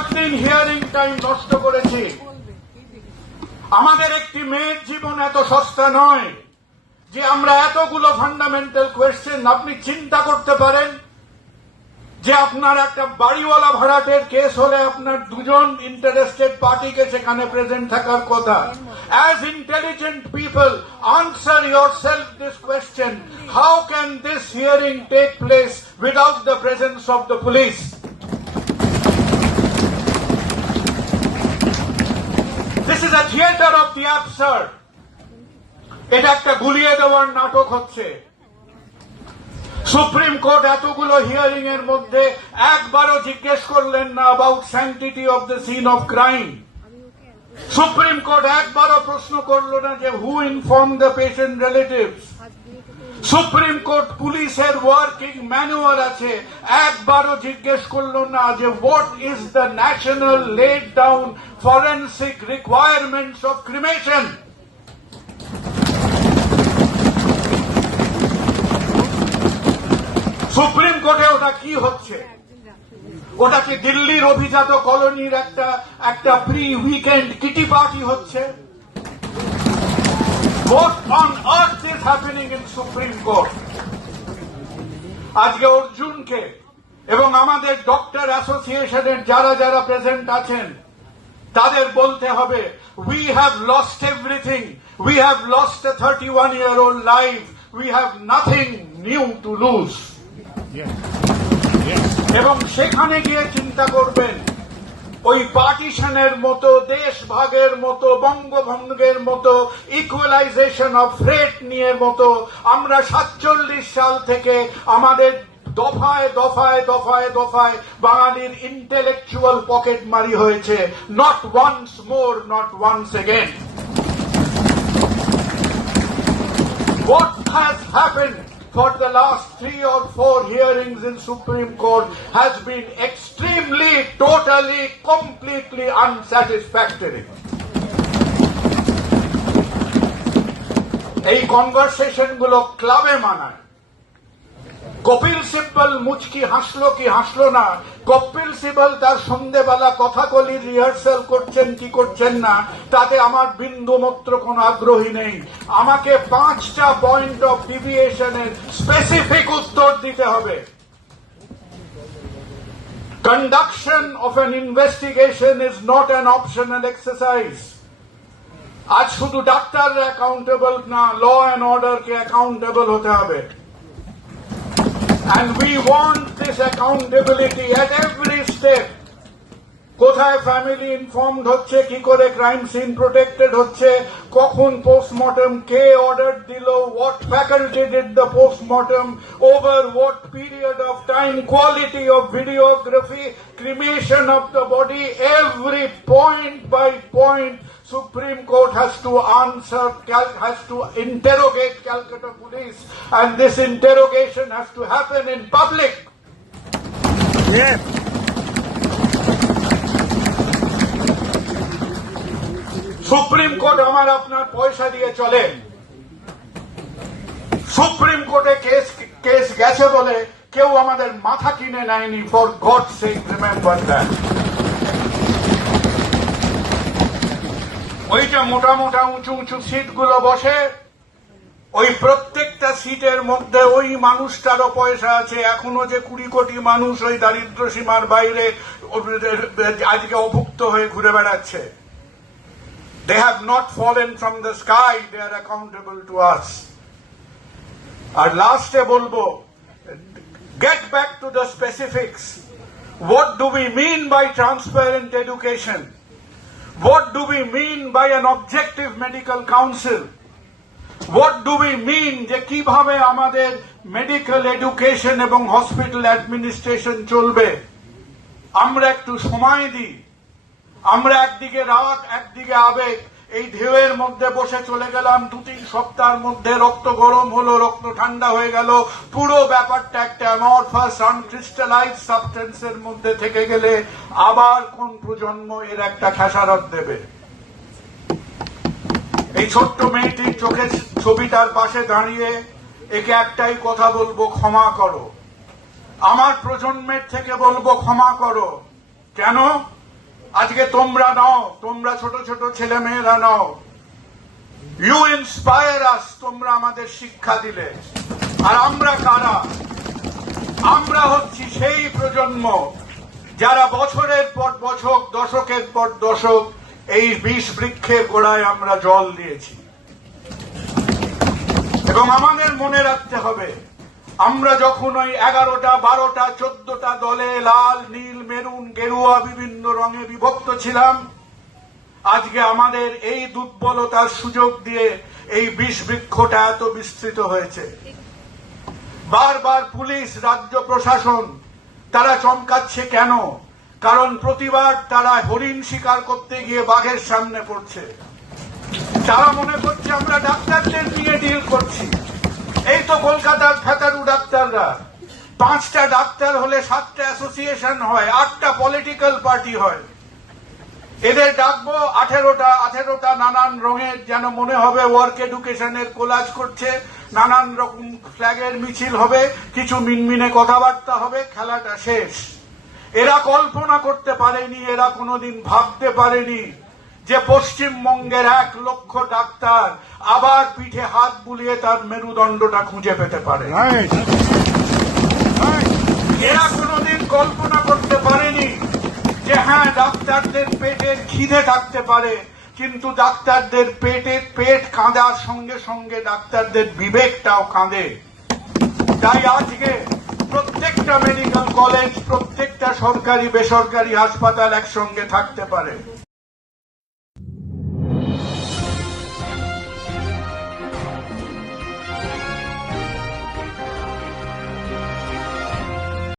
সাত দিন hearing time নষ্ট করেছি আমাদের একটি মেয়ের জীবন এত সস্তা নয় যে আমরা এতগুলো ফান্ডামেন্টাল কোয়েশ্চেন আপনি চিন্তা করতে পারেন যে আপনার একটা বাড়িওয়ালা ভাড়াটের কেস হলে আপনার দুজন ইন্টারেস্টেড পার্টিকে সেখানে প্রেজেন্ট থাকার কথা as intelligent people answer yourself this question how can this hearing take place without the presence of the police this is a theatre of the absurd এটা একটা গুলিয়ে দেওয়ার নাটক হচ্ছে সুপ্রিম কোর্ট এতগুলো হিয়ারিং এর মধ্যে একবারও জিজ্ঞেস করলেন না about sanctity of the scene of crime Supreme Court একবারও প্রশ্ন করলো না যে who inform the patient relatives Supreme Court পুলিশের ওয়ার্কিং ম্যানুয়াল আছে একবারও জিজ্ঞেস করলো না যে what is the national laid down forensic requirement of cremation Supreme কোর্টে ওটা কি হচ্ছে ওটা কি দিল্লির অভিজাত কলোনির একটা একটা প্রি উইকেন্ড কিটি পার্টি হচ্ছে What on earth is happening in Supreme Court? আজকে অর্জুনকে এবং আমাদের ডক্টর অ্যাসোসিয়েশনের যারা যারা প্রেজেন্ট আছেন তাদের বলতে হবে we have lost everything we have lost a thirty one year old life we have nothing new to lose এবং সেখানে গিয়ে চিন্তা করবেন ওই পার্টিশনের মতো দেশ ভাগের মতো বঙ্গভঙ্গের মতো ইকুয়ালাইজেশন অফ রেট নিয়ে মতো আমরা সাতচল্লিশ সাল থেকে আমাদের দফায় দফায় দফায় দফায় বাঙালির ইন্টেলেকচুয়াল পকেট মারি হয়েছে not once more not once again What has happened for the last three or four hearings in Supreme Court has been extremely totally, completely unsatisfactory. এই কনভারসেশন গুলো ক্লাবে মানায় কপিল সিব্বল মুচকি হাসলো কি হাসলো না কপিল সিব্বল তার সন্ধেবেলা কথা কথাকলি রিহার্সাল করছেন কি করছেন না তাতে আমার বিন্দু মাত্র কোনো আগ্রহী নেই আমাকে পাঁচটা পয়েন্ট অফ ডিভিয়েশনের স্পেসিফিক উত্তর দিতে হবে Conduction of an investigation is not an optional exercise. আজ শুধু ডাক্তাররা অ্যাকাউন্টেবল না ল অ্যান্ড অর্ডারকে অ্যাকাউন্টেবল হতে হবে And we want this accountability at every step. কোথায় ফ্যামিলি ইনফর্মড হচ্ছে কি করে ক্রাইম সিন প্রোটেক্টেড হচ্ছে কখন পোস্টমর্টম কে অর্ডার দিল what faculty did the postmortem over what period of time quality of videography cremation of the body every point by point Supreme Court has to answer, has to interrogate Calcutta police, and this interrogation has to happen in public. Yes. Supreme court আমার আপনার পয়সা দিয়ে চলে supreme কোর্টে case case গেছে বলে কেউ আমাদের মাথা কিনে নেয়নি ফর গড সেই রিমেম্বার দ্যাট ওইটা মোটা মোটা উঁচু উঁচু সিটগুলো বসে ওই প্রত্যেকটা সিটের মধ্যে ওই মানুষটারও পয়সা আছে এখনো যে কুড়ি কোটি মানুষ ওই দারিদ্র সীমার বাইরে আজকে অভুক্ত হয়ে ঘুরে বেড়াচ্ছে They have not fallen from the sky, they are accountable to us. আর লাস্টে বলবো get back to the specifics. What do we mean by transparent education? What do we mean by an objective medical council? What do we mean যে কিভাবে আমাদের medical education এবং hospital administration চলবে আমরা একটু সময় দিই আমরা একদিকে রাগ একদিকে আবেগ এই ঢেউয়ের মধ্যে বসে চলে গেলাম দু তিন সপ্তাহের মধ্যে রক্ত গরম হলো রক্ত ঠান্ডা হয়ে গেল পুরো ব্যাপারটা একটা অ্যামরফাস আনক্রিস্টালাইজ সাবস্টেন্সের মধ্যে থেকে গেলে আবার কোন প্রজন্ম এর একটা খেসারত দেবে এই ছোট্ট মেয়েটির চোখের ছবিটার পাশে দাঁড়িয়ে একে একটাই কথা বলবো ক্ষমা করো আমার প্রজন্মের থেকে বলবো ক্ষমা করো কেন আজকে তোমরা নও তোমরা ছোট ছোট ছেলে মেয়েরা নও ইউ ইন্সপায়ার আস তোমরা আমাদের শিক্ষা দিলে আর আমরা কারা আমরা হচ্ছি সেই প্রজন্ম যারা বছরের পর বছর দশকের পর দশক এই বিষ বৃক্ষের গোড়ায় আমরা জল দিয়েছি এবং আমাদের মনে রাখতে হবে আমরা যখন ওই এগারোটা বারোটা চোদ্দটা দলে লাল নীল মেরুন গেরুয়া বিভিন্ন রঙে বিভক্ত ছিলাম আজকে আমাদের এই দুর্বলতার সুযোগ দিয়ে এই বিষ বৃক্ষটা এত বিস্তৃত হয়েছে বারবার পুলিশ রাজ্য প্রশাসন তারা চমকাচ্ছে কেন কারণ প্রতিবার তারা হরিণ শিকার করতে গিয়ে বাঘের সামনে পড়ছে তারা মনে করছে আমরা ডাক্তারদের নিয়ে ডিল করছি এই তো কলকাতার ফ্যাকারু ডাক্তাররা পাঁচটা ডাক্তার হলে সাতটা অ্যাসোসিয়েশন হয় আটটা পলিটিক্যাল পার্টি হয় এদের ডাকবো আঠেরোটা আঠেরোটা নানান রঙের যেন মনে হবে ওয়ার্ক এডুকেশনের কোলাজ করছে নানান রকম ফ্ল্যাগের মিছিল হবে কিছু মিনমিনে কথাবার্তা হবে খেলাটা শেষ এরা কল্পনা করতে পারেনি এরা কোনোদিন ভাবতে পারেনি যে পশ্চিমবঙ্গের এক লক্ষ ডাক্তার আবার পিঠে হাত বুলিয়ে তার মেরুদণ্ডটা খুঁজে পেতে পারে এরা কোনোদিন কল্পনা করতে পারেনি যে হ্যাঁ ডাক্তারদের পেটের খিদে থাকতে পারে কিন্তু ডাক্তারদের পেটে পেট কাঁদার সঙ্গে সঙ্গে ডাক্তারদের বিবেকটাও কাঁদে তাই আজকে প্রত্যেকটা মেডিকেল কলেজ প্রত্যেকটা সরকারি বেসরকারি হাসপাতাল একসঙ্গে থাকতে পারে